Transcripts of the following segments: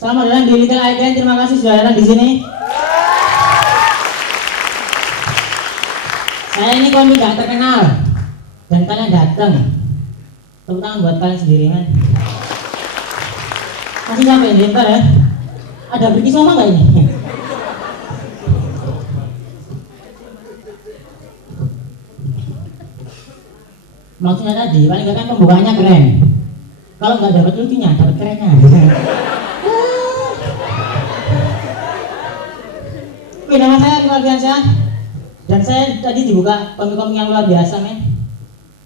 Selamat datang di Little Icon. Terima kasih sudah datang di sini. Saya ini komik gak terkenal dan kalian datang. Tepuk tangan buat kalian sendiri kan. Masih sampai di ntar ya. Ada berki sama nggak ini? Maksudnya tadi paling nggak kan pembukanya keren. Kalau nggak dapat lucunya, dapat kerennya. Oke, nama saya Rizal Fiansyah dan saya tadi dibuka komik-komik yang luar biasa men.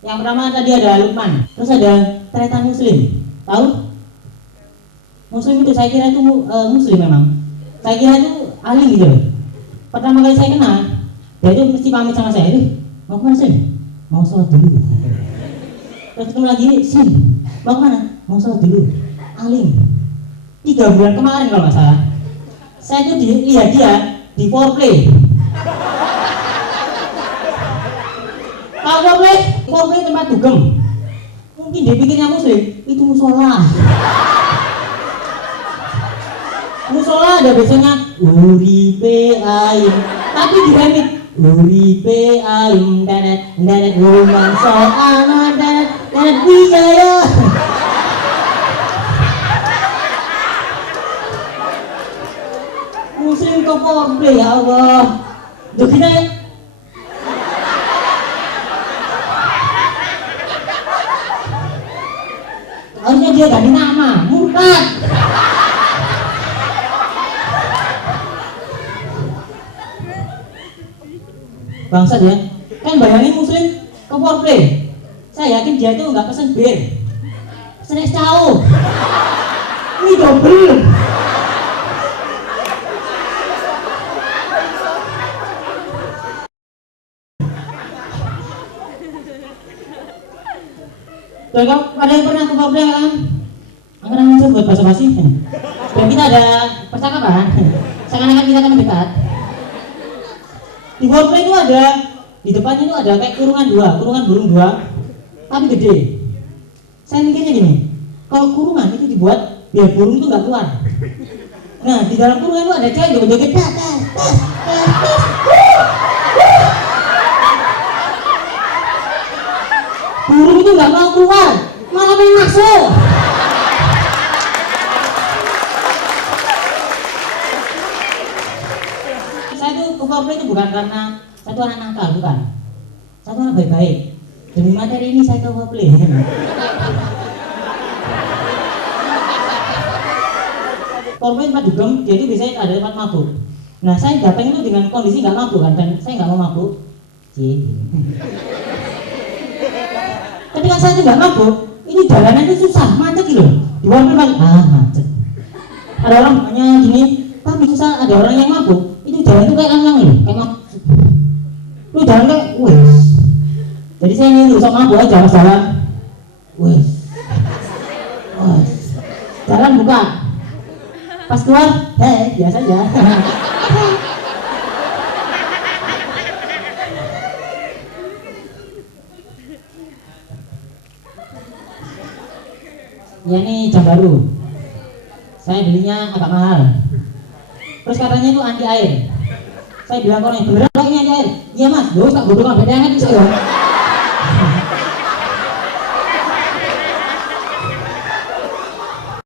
Yang pertama tadi ada Lukman, terus ada Tretan Muslim. Tahu? Muslim itu saya kira itu Muslim memang. Saya kira itu alim gitu loh. Pertama kali saya kenal, dia itu mesti pamit sama saya. Mau kemana sih? Mau sholat dulu. Terus ketemu lagi, Sin, mau kemana? Mau sholat dulu. Alim. 3 bulan kemarin kalau nggak salah. Saya tuh lihat dia di foreplay. Tahu foreplay? Foreplay tempat dugem. Mungkin dia pikirnya Muslim, itu musola. Musola ada biasanya uripe aim, tapi di remit uripe aim danet danet rumah soal danet danet wijaya. Muslim kok foreplay ya Allah. Duh kita ya. Harusnya dia ganti nama, murtad. Bangsat ya, kan bayangin Muslim ke foreplay. Saya yakin dia itu nggak pesen bir, pesen es caw. Ini double. Dan kamu ada yang pernah ke foreplay kan? Angkat muncul buat basa-basi. Dan kita ada percakapan. Seakan-akan kita teman dekat. Di foreplay itu ada, di depannya itu ada kayak kurungan burung dua, tapi gede. Saya mikirnya gini, kalau kurungan itu dibuat biar burung itu nggak keluar. Nah di dalam kurungan itu ada cewek joget-joget, tes. Burung itu nggak mau keluar, malah pengen masuk. Saya tuh ke foreplay itu bukan karena satu anak nakal, bukan. Satu anak baik-baik. Demi materi ini saya ke foreplay. Foreplay tempat dugem, jadi biasanya ada tempat mabuk. Nah saya datang itu dengan kondisi nggak mabuk kan, dan saya nggak mau mabuk. Ketika saya tidak mabuk, ini jalanan itu susah, macet gitu. Di foreplay macet. Ada orang hanya gini, tapi susah ada orang yang mabuk. Itu jalan itu kayak anggang loh, kayak mabuk. Lu jalan kayak, wes. Jadi saya ini sok mabuk aja jalan, wes. Jalan buka. Pas keluar, biasa aja. Ya ini jam baru. Saya belinya agak mahal. Terus katanya itu anti air. Saya bilang ke orangnya, beneran ini anti air? Iya mas, dosa bodoh kan, bedanya kan bisa ya.